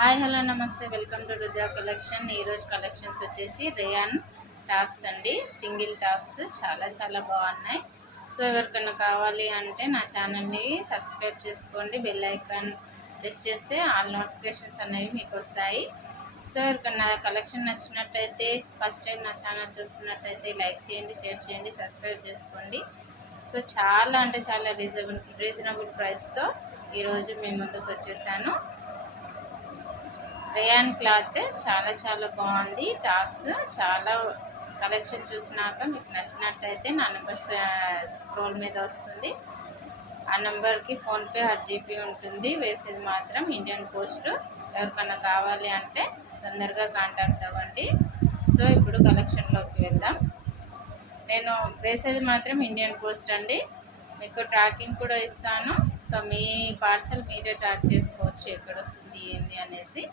Hi hello నమస్తే, welcome to రుజా collection. ఈరోజు collections వచ్చేసి రేయాన్ టాప్స్ అండి. సింగిల్ టాప్స్ చాలా బాగున్నాయి. సో ఎవరికైనా కావాలి అంటే నా ఛానల్ని సబ్స్క్రైబ్ చేసుకోండి. బెల్ ఐకాన్ ప్రెస్ చేస్తే ఆల్ నోటిఫికేషన్స్ అనేవి మీకు వస్తాయి. సో ఎవరికైనా కలెక్షన్ నచ్చినట్టయితే ఫస్ట్ టైం నా ఛానల్ చూస్తున్నట్టయితే లైక్ చేయండి, షేర్ చేయండి, సబ్స్క్రైబ్ చేసుకోండి. సో చాలా రీజనబుల్ ప్రైస్తో ఈరోజు మీ ముందుకు వచ్చేసాను. రేయాన్ క్లాత్ చాలా బాగుంది. టాప్స్ చాలా కలెక్షన్ చూసినాక మీకు నచ్చినట్టయితే నా నెంబర్ స్క్రోల్ మీద వస్తుంది. ఆ నెంబర్కి ఫోన్పే ఆర్ జీపే ఉంటుంది. వేసేది మాత్రం ఇండియన్ పోస్ట్. ఎవరికైనా కావాలి అంటే తొందరగా కాంటాక్ట్ అవ్వండి. సో ఇప్పుడు కలెక్షన్లోకి వెళ్దాం. నేను వేసేది మాత్రం ఇండియన్ పోస్ట్ అండి. మీకు ట్రాకింగ్ కూడా ఇస్తాను. సో మీ పార్సల్ మీరే ట్రాక్ చేసుకోవచ్చు ఎక్కడ వస్తుంది ఏంది అనేసి.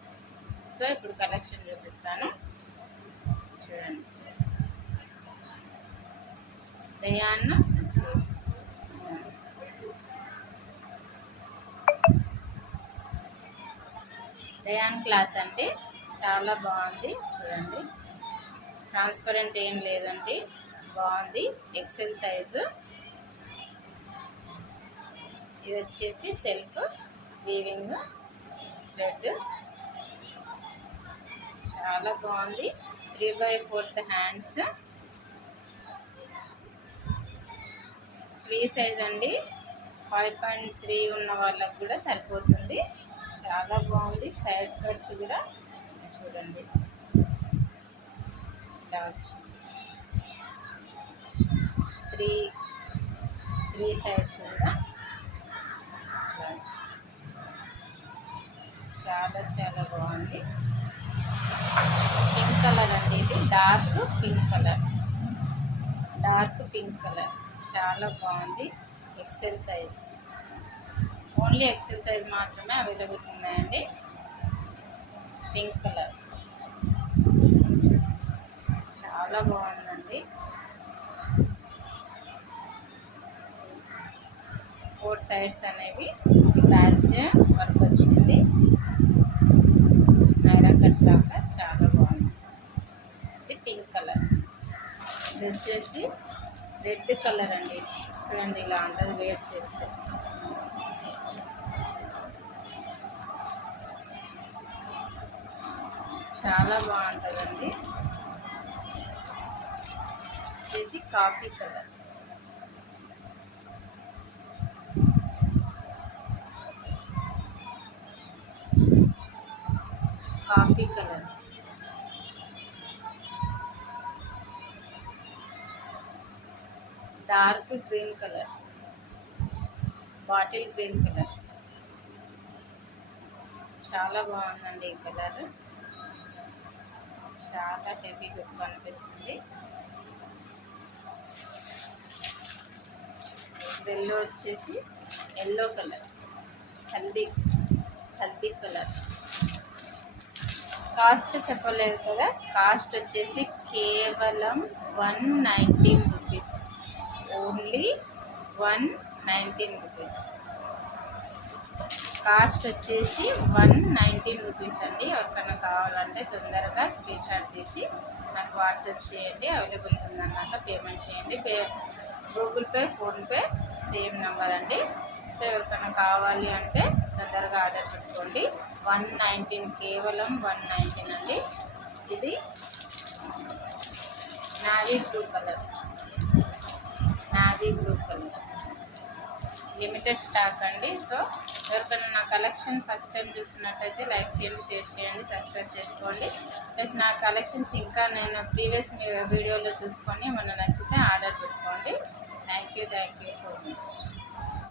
సో ఇప్పుడు కలెక్షన్ చూపిస్తాను, చూడండి. రేయాన్ క్లాత్ అండి, చాలా బాగుంది. చూడండి, ట్రాన్స్పరెంట్ ఏం లేదండి, బాగుంది. XL size. ఇది వచ్చేసి సెల్ఫ్ వీవింగ్ థ్రెడ్, చాలా బాగుంది. 3/4 హ్యాండ్స్, ఫ్రీ సైజ్ అండి. 5.3 ఉన్న వాళ్ళకు కూడా సరిపోతుంది. చాలా బాగుంది. సైడ్ కట్స్ కూడా చూడండి, డాట్స్, త్రీ సైడ్స్ కూడా డాట్స్. చాలా బాగుంది. పింక్ కలర్ అండి, ఇది డార్క్ పింక్ కలర్, చాలా బాగుంది. XL size, only XL size మాత్రమే అవైలబుల్ ఉన్నాయండి. పింక్ కలర్ చాలా బాగుందండి. 4 సైడ్స్ అనేవి ప్యాచ్ వర్క్ వచ్చింది. నైరా కట్ లాగా చాలా బాగుంది. ఇది పింక్ కలర్. ఇది వచ్చేసి రెడ్ కలర్ అండి. చూడండి, ఇలా ఉంటుంది వేర్ చేస్తే. చాలా బాగుంటుందండి. వచ్చేసి coffee colour, dark green colour, bottle green colour, చాలా బాగుందండి. ఈ కలర్ చాలా హెవీ లుక్ అనిపిస్తుంది. ఎల్లో వచ్చేసి yellow colour, haldi colour. Cost చెప్పలేదు కదా, కాస్ట్ వచ్చేసి కేవలం 119 రూపీస్, ఓన్లీ 119 రూపీస్. కాస్ట్ వచ్చేసి 119 రూపీస్ అండి. ఎవరికైనా కావాలంటే తొందరగా స్క్రీన్ షాట్ తీసి నాకు వాట్సాప్ చేయండి. అవైలబుల్ ఉందన్నాక పేమెంట్ చేయండి. Google pay, PhonePe same number అండి. సో ఎవరికైనా కావాలి అంటే తొందరగా ఆర్డర్ పెట్టుకోండి. 119, కేవలం 119 అండి. ఇది navy blue colour, limited stock అండి. సో ఎవరికైనా నా కలెక్షన్ ఫస్ట్ టైం చూస్తున్నట్టయితే లైక్ చేయండి, షేర్ చేయండి, సబ్స్క్రైబ్ చేసుకోండి. ప్లస్ నా కలెక్షన్స్ ఇంకా నేను ప్రీవియస్ వీడియోలో చూసుకొని ఏమన్నా నచ్చితే ఆర్డర్ పెట్టుకోండి. Thank you so much.